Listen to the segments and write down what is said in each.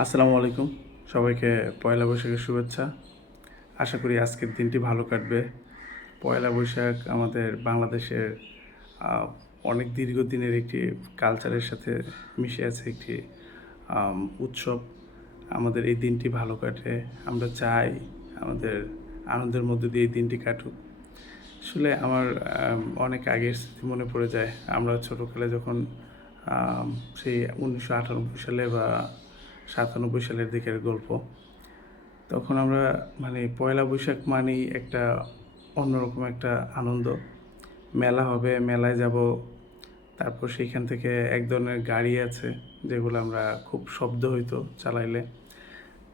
আসসালামু আলাইকুম। সবাইকে পয়লা বৈশাখের শুভেচ্ছা। আশা করি আজকের দিনটি ভালো কাটবে। পয়লা বৈশাখ আমাদের বাংলাদেশের আহ, অনেক দীর্ঘদিনের একটি কালচারের সাথে মিশে আছে একটি উৎসব। আমাদের এই দিনটি ভালো কাটে। আমরা চাই আমাদের আনন্দের মধ্যে দিয়ে এই দিনটি কাটুক। আসলে আমার অনেক আগের স্মৃতি মনে পড়ে যায়। আমরা ছোটোকালে যখন আম, সেই 1998 সালে বা 97 সালের দিকের গল্প, তখন আমরা মানে পয়লা বৈশাখ মানেই একটা অন্যরকম একটা আনন্দ। মেলা হবে, মেলায় যাব। তারপর সেইখান থেকে এক ধরনের গাড়ি আছে যেগুলো আমরা খুব শব্দ হইতো চালাইলে।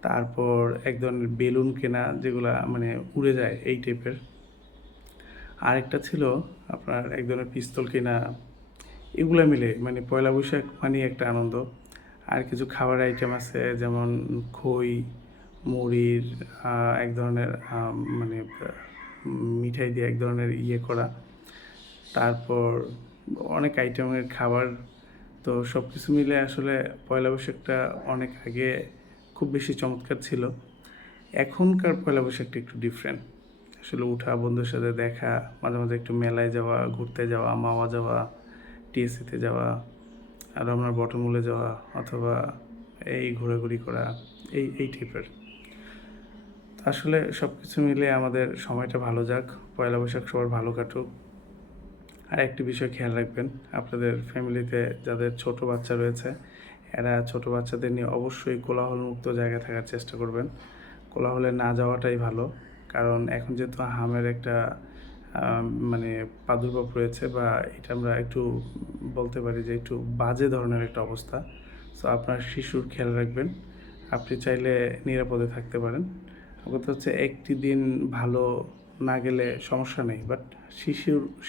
তারপর এক ধরনের বেলুন কেনা যেগুলা মানে উড়ে যায় এই টাইপের। আরেকটা ছিল আপনার এক ধরনের পিস্তল কেনা। এগুলো মিলে মানে পয়লা বৈশাখ মানে একটা আনন্দ। আর কিছু খাবার আইটেম আছে যেমন খই, মুড়ির এক ধরনের মানে মিঠাই দিয়ে এক ধরনের ইয়ে করা। তারপর অনেক আইটেমের খাবার। তো সব কিছু মিলে আসলে পয়লা বৈশাখটা অনেক আগে খুব বেশি চমৎকার ছিল। এখনকার পয়লা বৈশাখটা একটু ডিফারেন্ট। আসলে উঠা, বন্ধুদের সাথে দেখা, মাঝে মাঝে একটু মেলায় যাওয়া, ঘুরতে যাওয়া, মাওয়া যাওয়া, টিএসসিতে যাওয়া, আর আপনার বটমূলে যাওয়া, অথবা এই ঘোরাঘুরি করা, এই টাইপের। আসলে সব কিছু মিলে আমাদের সময়টা ভালো যাক, পয়লা বৈশাখ সবার ভালো কাটুক। আর একটি বিষয় খেয়াল রাখবেন, আপনাদের ফ্যামিলিতে যাদের ছোট বাচ্চা রয়েছে, এরা ছোট বাচ্চাদের নিয়ে অবশ্যই কোলাহলমুক্ত জায়গায় থাকার চেষ্টা করবেন। কোলাহলে না যাওয়াটাই ভালো, কারণ এখন যেহেতু হামের একটা মানে প্রাদুর্ভাব রয়েছে, বা এটা আমরা একটু বলতে পারি যে একটু বাজে ধরনের একটা অবস্থা। সো আপনার শিশুর খেয়াল রাখবেন। আপনি চাইলে নিরাপদে থাকতে পারেন। কথা হচ্ছে একটি দিন ভালো না গেলে সমস্যা নেই, বাট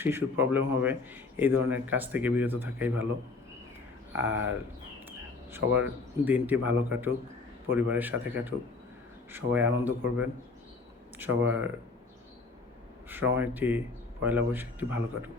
শিশুর প্রবলেম হবে। এই ধরনের কাজ থেকে বিরত থাকাই ভালো। আর সবার দিনটি ভালো কাটুক, পরিবারের সাথে কাটুক, সবাই আনন্দ করবেন, সবার সময়টি পয়লা বৈশাখটি ভালো কাটুক।